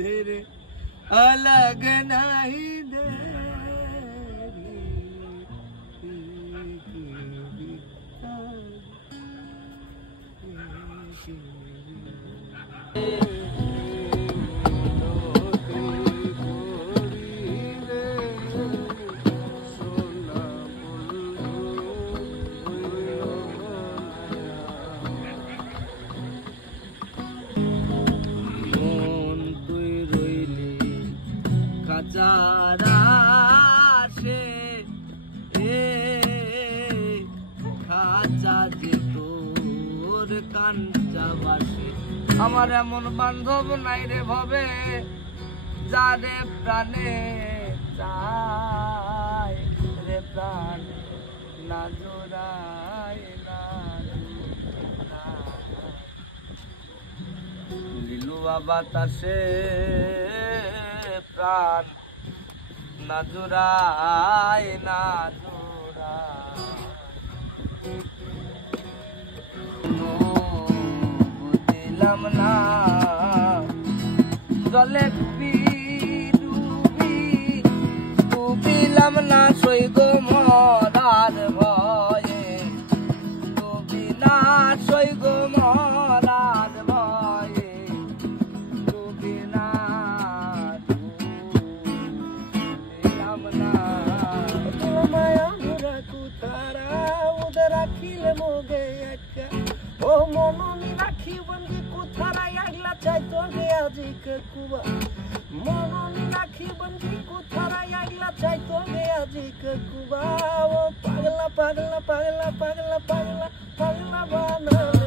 तेरे अलग नहीं दे চারাশে খাঁচা যে তোর কাঞ্চা বাসে আমার এমন বান্ধব নাই রে ভবে যারে প্রাণে চায় রে প্রাণ না জোড়ায় না লিলুয়া বাতাসে প্রাণ না জোড়ায় না বুঝলাম না জলে ডুবিলাম না সৈগ মরার ভয়ে ডুবি না সৈগ মরার ভয়ে ডুবি না রাখিলে মোগে একা ও মননি রাখি বন্দি কোথায় আগলা চাই তোরে আজিকে কুবা মননি রাখি বন্দি কোথায় আগলা চাই তোরে আজিকে কুবা ও পাগলা পাগলা পাগলা পাগলা পাগলা পাগলা বানা